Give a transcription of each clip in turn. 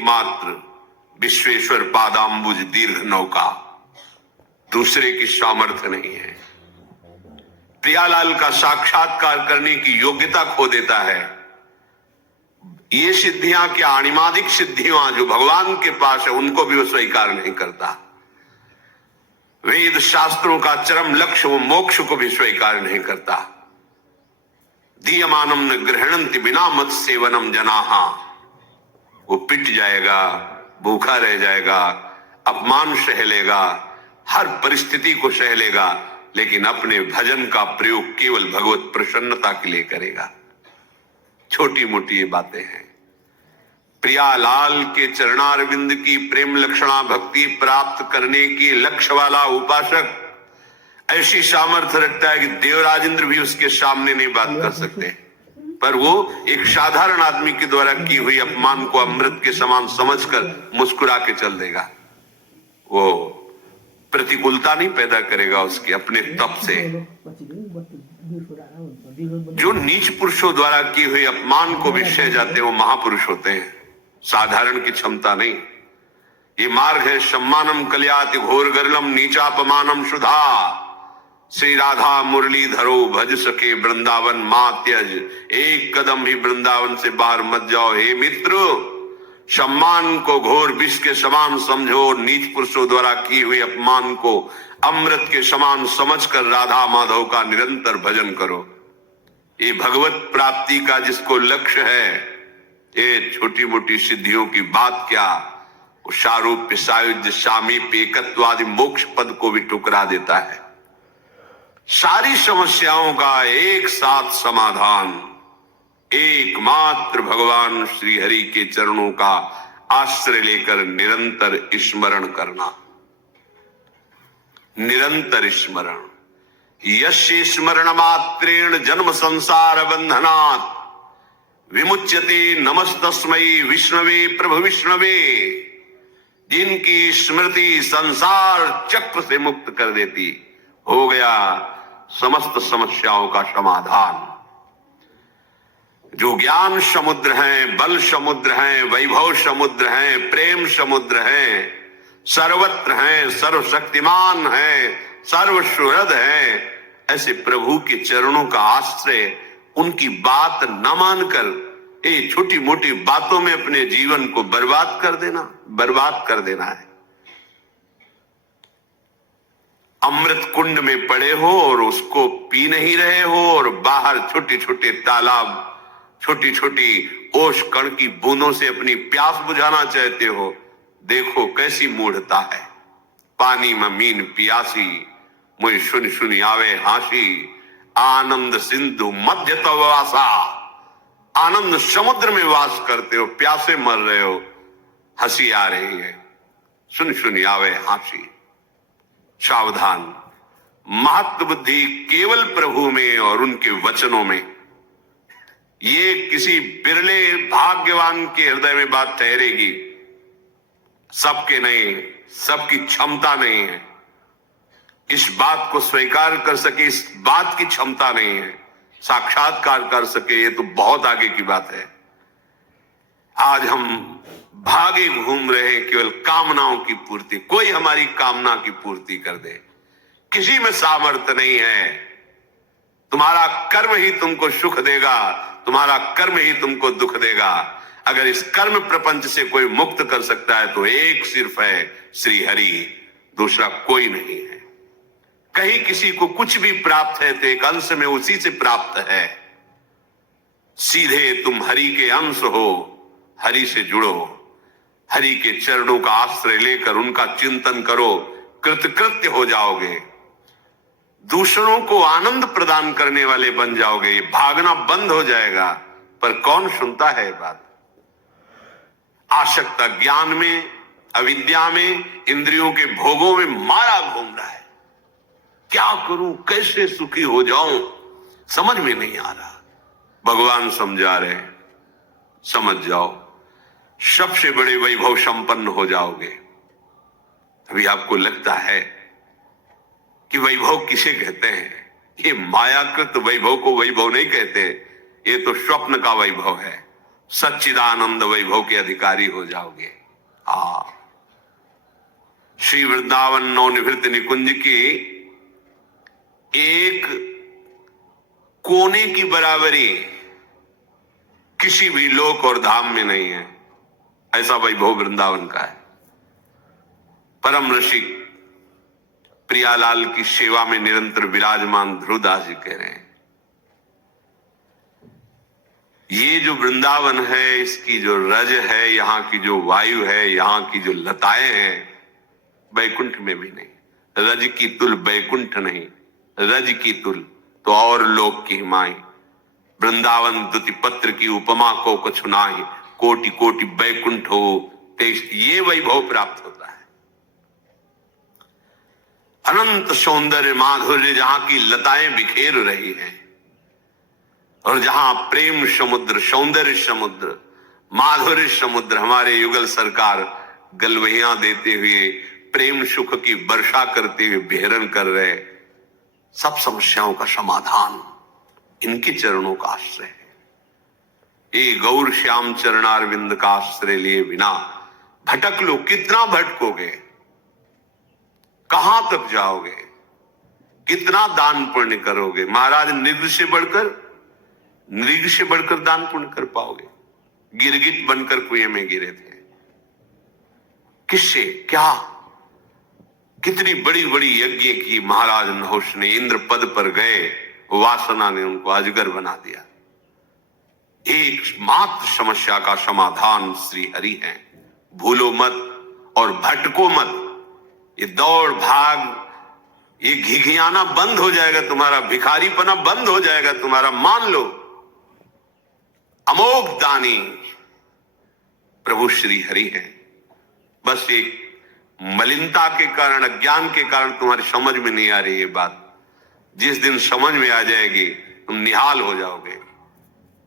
मात्र विश्वेश्वर पादाम्बुज दीर्घ नौका, दूसरे की सामर्थ्य नहीं है। प्रियालाल का साक्षात्कार करने की योग्यता खो देता है। ये सिद्धियां क्या, अणिमादिक सिद्धियां जो भगवान के पास है, उनको भी वो स्वीकार नहीं करता। वेद शास्त्रों का चरम लक्ष्य, वो मोक्ष को भी स्वीकार नहीं करता। दीयमानम न ग्रहणंति बिना मत सेवनम जनाहा, वो पिट जाएगा, भूखा रह जाएगा, अपमान सह लेगा, हर परिस्थिति को सह लेगा, लेकिन अपने भजन का प्रयोग केवल भगवत प्रसन्नता के लिए करेगा। छोटी मोटी ये बातें हैं। प्रियालाल के चरणारविंद की प्रेम लक्षणा भक्ति प्राप्त करने की लक्ष्य वाला उपासक ऐसी सामर्थ्य रखता है कि देवराज इंद्र भी उसके सामने नहीं बात कर सकते, पर वो एक साधारण आदमी के द्वारा की हुई अपमान को अमृत के समान समझकर मुस्कुरा के चल देगा। वो प्रतिकूलता नहीं पैदा करेगा उसके अपने तप से। जो नीच पुरुषों द्वारा की हुई अपमान को भी सह जाते हैं, वो महापुरुष होते हैं, साधारण की क्षमता नहीं। ये मार्ग है सम्मानम कल्याति घोर गरलम नीचापमानम सुधा। श्री राधा मुरली धरो भज सके वृंदावन मां त्यज, एक कदम भी वृंदावन से बाहर मत जाओ। हे मित्र, सम्मान को घोर विष के समान समझो, नीच पुरुषों द्वारा की हुई अपमान को अमृत के समान समझकर राधा माधव का निरंतर भजन करो। ये भगवत प्राप्ति का जिसको लक्ष्य है, ये छोटी मोटी सिद्धियों की बात क्या, वो सारूप्य सायुज्य सामीप्य एकत्वादि मोक्ष पद को भी ठुकरा देता है। सारी समस्याओं का एक साथ समाधान एकमात्र भगवान श्री हरि के चरणों का आश्रय लेकर निरंतर स्मरण करना। निरंतर स्मरण, यस्य स्मरण मात्रेण जन्म संसार बंधनात् विमुच्यते नमस्तस्मै विष्णवे प्रभु विष्णवे। जिनकी स्मृति संसार चक्र से मुक्त कर देती, हो गया समस्त समस्याओं का समाधान। जो ज्ञान समुद्र हैं, बल समुद्र हैं, वैभव समुद्र हैं, प्रेम समुद्र हैं, सर्वत्र हैं, सर्वशक्तिमान हैं, सर्वसुहृद हैं, ऐसे प्रभु के चरणों का आश्रय, उनकी बात न मानकर ये छोटी मोटी बातों में अपने जीवन को बर्बाद कर देना है। अमृत कुंड में पड़े हो और उसको पी नहीं रहे हो, और बाहर छोटे छोटे तालाब, छोटी छोटी ओश कण की बूंदों से अपनी प्यास बुझाना चाहते हो। देखो कैसी मूढ़ता है। पानी में मीन पियासी, मुझे सुन सुन आवे हासी, आनंद सिंधु मध्य तव वासा। आनंद समुद्र में वास करते हो, प्यासे मर रहे हो, हंसी आ रही है, सुन सुन आवे हासी। सावधान, महत्व बुद्धि केवल प्रभु में और उनके वचनों में। ये किसी बिरले भाग्यवान के हृदय में बात ठहरेगी, सबके नहीं, सबकी क्षमता नहीं है। इस बात को स्वीकार कर सके, इस बात की क्षमता नहीं है। साक्षात्कार कर सके, ये तो बहुत आगे की बात है। आज हम भागे घूम रहे हैं केवल कामनाओं की पूर्ति। कोई हमारी कामना की पूर्ति कर दे, किसी में सामर्थ्य नहीं है। तुम्हारा कर्म ही तुमको सुख देगा, तुम्हारा कर्म ही तुमको दुख देगा। अगर इस कर्म प्रपंच से कोई मुक्त कर सकता है तो एक सिर्फ है श्री हरि, दूसरा कोई नहीं है। कहीं किसी को कुछ भी प्राप्त है तो एक अंश में उसी से प्राप्त है। सीधे तुम हरि के अंश हो, हरि से जुड़ो, हरि के चरणों का आश्रय लेकर उनका चिंतन करो, कृतकृत्य हो जाओगे, दूसरों को आनंद प्रदान करने वाले बन जाओगे। भागना बंद हो जाएगा। पर कौन सुनता है बात? आसक्ता ज्ञान में, अविद्या में, इंद्रियों के भोगों में मारा घूम रहा है। क्या करूं, कैसे सुखी हो जाऊं, समझ में नहीं आ रहा। भगवान समझा रहे, समझ जाओ, सबसे बड़े वैभव संपन्न हो जाओगे। अभी आपको लगता है कि वैभव किसे कहते हैं? ये मायाकृत वैभव को वैभव नहीं कहते, ये तो स्वप्न का वैभव है। सच्चिदानंद वैभव के अधिकारी हो जाओगे। श्री वृंदावन नवनिवृत्त निकुंज की एक कोने की बराबरी किसी भी लोक और धाम में नहीं है। ऐसा वैभव वृंदावन का है। परम रसिक प्रियालाल की सेवा में निरंतर विराजमान ध्रुवदास जी कह रहे हैं, ये जो वृंदावन है, इसकी जो रज है, यहां की जो वायु है, यहां की जो लताएं हैं, बैकुंठ में भी नहीं। रज की तुल बैकुंठ नहीं, रज की तुल तो और लोक की माई। वृंदावन दुति पत्र की उपमा को कुछ नाही, कोटि कोटि बैकुंठ हो तेज, ये वैभव प्राप्त होता है। अनंत सौंदर्य माधुर्य जहां की लताएं बिखेर रही हैं, और जहां प्रेम समुद्र, सौंदर्य समुद्र, माधुर्य समुद्र, हमारे युगल सरकार गलवहियां देते हुए प्रेम सुख की वर्षा करते हुए बेहरन कर रहे, सब समस्याओं का समाधान इनके चरणों का आश्रय है। ये गौर श्याम चरणारविंद का आश्रय लिए बिना भटक लो, कितना भटकोगे, कहां तक जाओगे, कितना दान पुण्य करोगे। महाराज नृग से बढ़कर दान पुण्य कर पाओगे। गिरगिट बनकर कुएं में गिरे थे, किससे क्या, कितनी बड़ी बड़ी यज्ञ की महाराज नहुष ने, इंद्र पद पर गए, वासना ने उनको अजगर बना दिया। एकमात्र समस्या का समाधान श्री हरि है। भूलो मत और भटको मत। ये दौड़ भाग, ये घिघियाना बंद हो जाएगा तुम्हारा, भिखारीपना बंद हो जाएगा तुम्हारा। मान लो अमोघ दानी प्रभु श्री हरि हैं। बस एक मलिनता के कारण, अज्ञान के कारण तुम्हारी समझ में नहीं आ रही ये बात। जिस दिन समझ में आ जाएगी तुम निहाल हो जाओगे।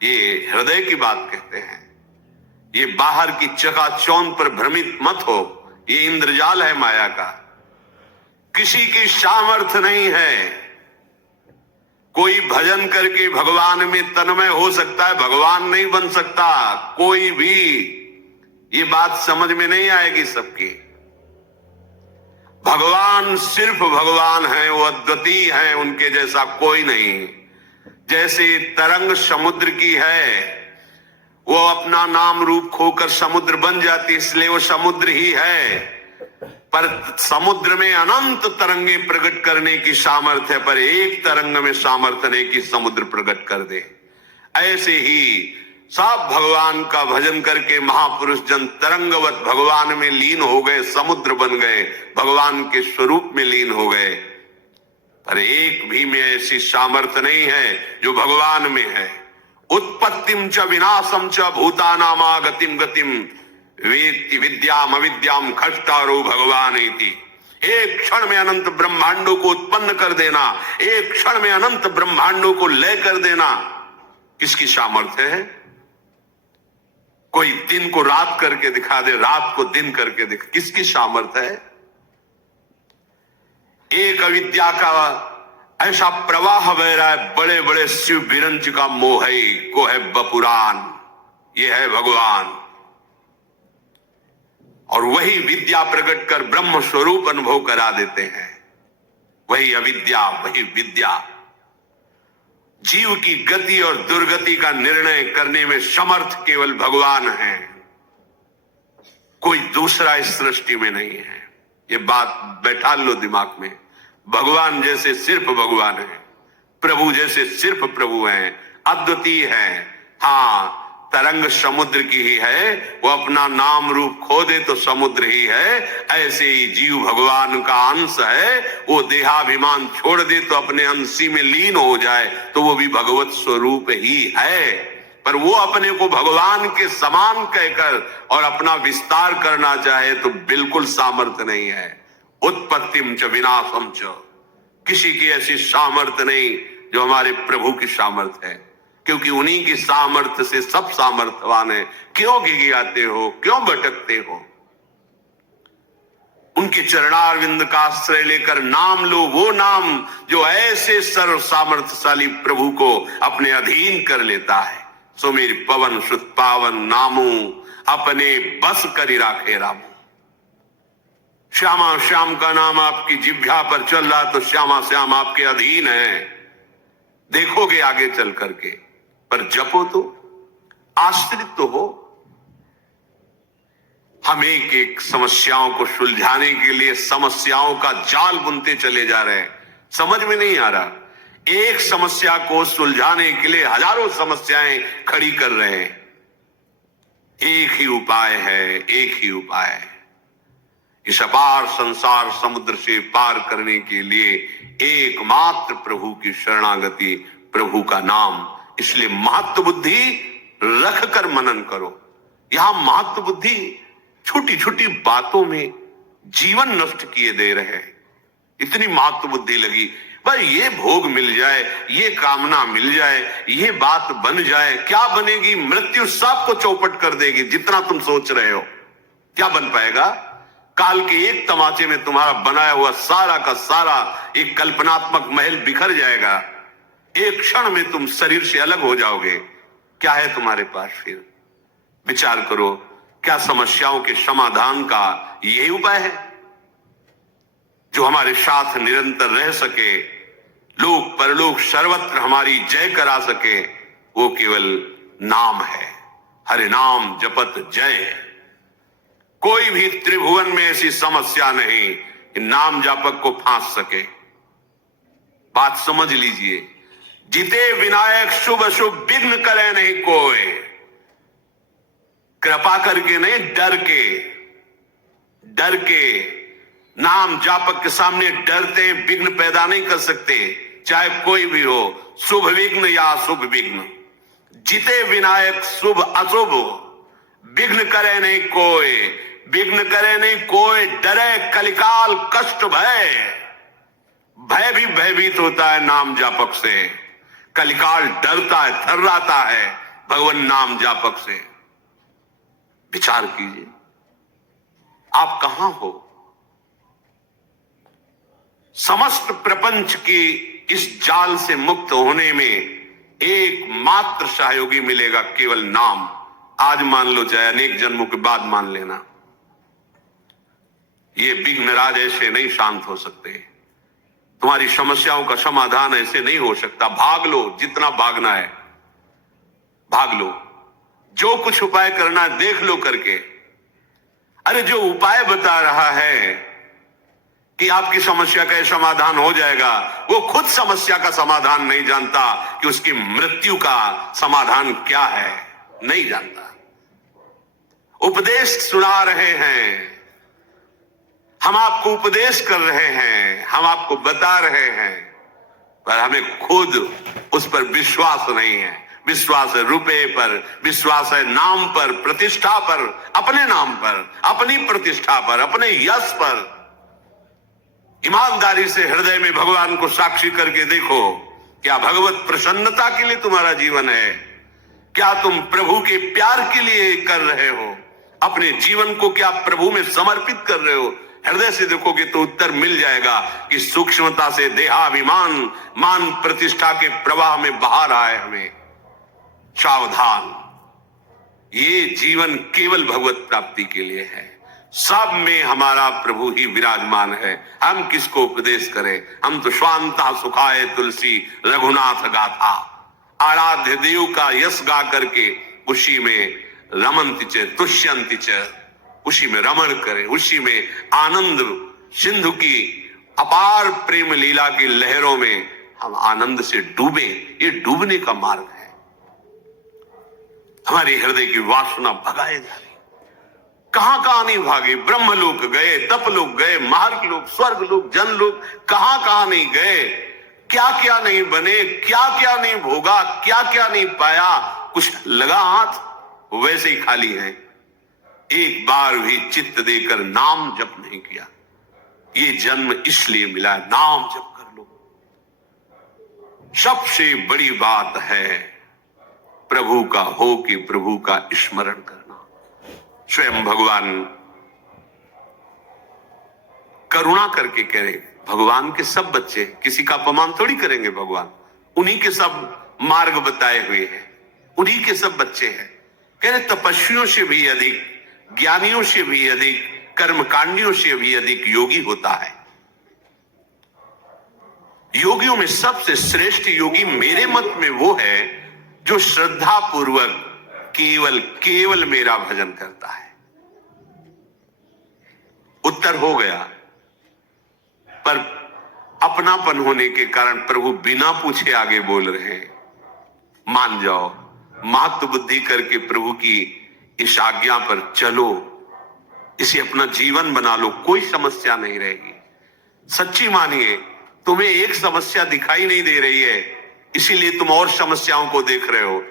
ये हृदय की बात कहते हैं। ये बाहर की चकाचौंध पर भ्रमित मत हो, ये इंद्रजाल है माया का। किसी की सामर्थ्य नहीं है। कोई भजन करके भगवान में तन्मय हो सकता है, भगवान नहीं बन सकता कोई भी। ये बात समझ में नहीं आएगी सबकी। भगवान सिर्फ भगवान है, वो अद्वितीय है, उनके जैसा कोई नहीं। जैसे तरंग समुद्र की है, वो अपना नाम रूप खोकर समुद्र बन जाती, इसलिए वो समुद्र ही है। पर समुद्र में अनंत तरंगे प्रकट करने की सामर्थ्य है, पर एक तरंग में सामर्थ्य नहीं कि समुद्र प्रकट कर दे। ऐसे ही सब भगवान का भजन करके महापुरुष जन तरंगवत भगवान में लीन हो गए, समुद्र बन गए, भगवान के स्वरूप में लीन हो गए। पर एक भी में ऐसी सामर्थ्य नहीं है जो भगवान में है। उत्पत्तिम च विनाशम च भूतानामा गतिम गतिम वेत्ति विद्याम अविद्याम खष्टारो भगवान इति। एक क्षण में अनंत ब्रह्मांडों को उत्पन्न कर देना, एक क्षण में अनंत ब्रह्मांडों को लय कर देना, किसकी सामर्थ्य है? कोई दिन को रात करके दिखा दे, रात को दिन करके दिखा, किसकी सामर्थ्य है? एक अविद्या का ऐसा प्रवाह बह रहा है, बड़े बड़े शिव बिरंज का मोह है, को है बपुरान, ये है भगवान। और वही विद्या प्रकट कर ब्रह्म स्वरूप अनुभव करा देते हैं। वही अविद्या, वही विद्या। जीव की गति और दुर्गति का निर्णय करने में समर्थ केवल भगवान है, कोई दूसरा इस सृष्टि में नहीं है। ये बात बैठा लो दिमाग में। भगवान जैसे सिर्फ भगवान है, प्रभु जैसे सिर्फ प्रभु हैं, अद्वितीय है। हाँ, तरंग समुद्र की ही है, वो अपना नाम रूप खो दे तो समुद्र ही है। ऐसे ही जीव भगवान का अंश है, वो देहाभिमान छोड़ दे तो अपने अंशी में लीन हो जाए तो वो भी भगवत स्वरूप ही है। पर वो अपने को भगवान के समान कहकर और अपना विस्तार करना चाहे तो बिल्कुल सामर्थ्य नहीं है। उत्पत्तिम च विनाशम च, किसी की ऐसी सामर्थ्य नहीं जो हमारे प्रभु की सामर्थ्य है, क्योंकि उन्हीं की सामर्थ्य से सब सामर्थ्यवान है। क्यों गिगियाते हो, क्यों भटकते हो? उनके चरणारविंद का आश्रय लेकर नाम लो, वो नाम जो ऐसे सर्व सामर्थ्यशाली प्रभु को अपने अधीन कर लेता है। सो मेरी पवन सुत पावन नामू अपने बस करी राखे रामू। श्यामा श्याम का नाम आपकी जिह्वा पर चल रहा तो श्यामा श्याम आपके अधीन है, देखोगे आगे चल करके, पर जपो तो, आश्रित तो हो। हम एक एक समस्याओं को सुलझाने के लिए समस्याओं का जाल बुनते चले जा रहे हैं, समझ में नहीं आ रहा। एक समस्या को सुलझाने के लिए हजारों समस्याएं खड़ी कर रहे हैं। एक ही उपाय है, एक ही उपाय है। इस अपार संसार समुद्र से पार करने के लिए एकमात्र प्रभु की शरणागति, प्रभु का नाम। इसलिए महत्व बुद्धि रख कर मनन करो। यहां महत्व बुद्धि छोटी छोटी बातों में जीवन नष्ट किए दे रहे हैं। इतनी महत्व बुद्धि लगी, भाई ये भोग मिल जाए, ये कामना मिल जाए, ये बात बन जाए। क्या बनेगी? मृत्यु सबको चौपट कर देगी। जितना तुम सोच रहे हो क्या बन पाएगा? काल के एक तमाचे में तुम्हारा बनाया हुआ सारा का सारा एक कल्पनात्मक महल बिखर जाएगा। एक क्षण में तुम शरीर से अलग हो जाओगे। क्या है तुम्हारे पास फिर? विचार करो, क्या समस्याओं के समाधान का यही उपाय है जो हमारे साथ निरंतर रह सके, लोक परलोक सर्वत्र हमारी जय करा सके? वो केवल नाम है। हरे नाम जपत जय। कोई भी त्रिभुवन में ऐसी समस्या नहीं कि नाम जापक को फांस सके। बात समझ लीजिए। जिते विनायक शुभ शुभ विघ्न करे नहीं कोई। कृपा करके नहीं, डर के नाम जापक के सामने डरते विघ्न पैदा नहीं कर सकते, चाहे कोई भी हो, शुभ विघ्न या अशुभ विघ्न। जिते विनायक शुभ अशुभ विघ्न करे नहीं कोई, विघ्न करे नहीं कोई। डरे कलिकाल कष्ट भय, भय भी भयभीत होता है नाम जापक से। कलिकाल डरता है, थर्राता है भगवान नाम जापक से। विचार कीजिए, आप कहां हो? समस्त प्रपंच की इस जाल से मुक्त होने में एकमात्र सहयोगी मिलेगा, केवल नाम। आज मान लो, चाहे अनेक जन्मों के बाद मान लेना। ये विघ्नराज ऐसे नहीं शांत हो सकते। तुम्हारी समस्याओं का समाधान ऐसे नहीं हो सकता। भाग लो, जितना भागना है भाग लो। जो कुछ उपाय करना है देख लो करके। अरे जो उपाय बता रहा है कि आपकी समस्या का समाधान हो जाएगा, वो खुद समस्या का समाधान नहीं जानता कि उसकी मृत्यु का समाधान क्या है, नहीं जानता। उपदेश सुना रहे हैं, हम आपको उपदेश कर रहे हैं, हम आपको बता रहे हैं, पर हमें खुद उस पर विश्वास नहीं है। विश्वास है रुपए पर, विश्वास है नाम पर, प्रतिष्ठा पर, अपने नाम पर, अपनी प्रतिष्ठा पर, अपने यश पर। ईमानदारी से हृदय में भगवान को साक्षी करके देखो, क्या भगवत प्रसन्नता के लिए तुम्हारा जीवन है? क्या तुम प्रभु के प्यार के लिए कर रहे हो? अपने जीवन को क्या प्रभु में समर्पित कर रहे हो? हृदय से देखोगे तो उत्तर मिल जाएगा कि सूक्ष्मता से देहाभिमान, मान प्रतिष्ठा के प्रवाह में बहा रहा है हमें। सावधान, ये जीवन केवल भगवत प्राप्ति के लिए है। सब में हमारा प्रभु ही विराजमान है। हम किसको उपदेश करें? हम तो स्वांता सुखाए तुलसी रघुनाथ गाथा, आराध्य देव का यश गा करके उसी में रमन्ति च तुष्यन्ति च, उसी में रमण करें, उसी में आनंद सिंधु की अपार प्रेम लीला की लहरों में हम आनंद से डूबे। ये डूबने का मार्ग है। हमारे हृदय की वासना भगाए जा रही। कहां नहीं भागे? ब्रह्मलोक गए, तपलोक गए, मार्ग लोक, स्वर्ग लोक, जन लोक, कहां नहीं गए? क्या क्या नहीं बने, क्या क्या नहीं भोगा, क्या क्या नहीं पाया। कुछ लगा हाथ, वैसे ही खाली है। एक बार भी चित्त देकर नाम जप नहीं किया। ये जन्म इसलिए मिला, नाम जप कर लो। सबसे बड़ी बात है प्रभु का हो कि प्रभु का स्मरण करना। स्वयं भगवान करुणा करके कह रहे, भगवान के सब बच्चे, किसी का अपमान थोड़ी करेंगे भगवान। उन्हीं के सब मार्ग बताए हुए हैं। उन्हीं के सब बच्चे हैं। कह रहे तपस्वियों से भी अधिक, ज्ञानियों से भी अधिक, कर्मकांडियों से भी अधिक योगी होता है। योगियों में सबसे श्रेष्ठ योगी मेरे मत में वो है जो श्रद्धा पूर्वक केवल केवल मेरा भजन करता है। उत्तर हो गया, पर अपनापन होने के कारण प्रभु बिना पूछे आगे बोल रहे हैं। मान जाओ, महत्व बुद्धि करके प्रभु की इस आज्ञा पर चलो, इसे अपना जीवन बना लो, कोई समस्या नहीं रहेगी। सच्ची मानिए, तुम्हें एक समस्या दिखाई नहीं दे रही है, इसीलिए तुम और समस्याओं को देख रहे हो।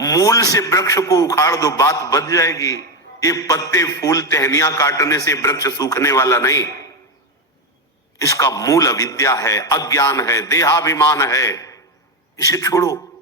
मूल से वृक्ष को उखाड़ दो, बात बच जाएगी। ये पत्ते फूल टहनियां काटने से वृक्ष सूखने वाला नहीं। इसका मूल अविद्या है, अज्ञान है, देहाभिमान है। इसे छोड़ो।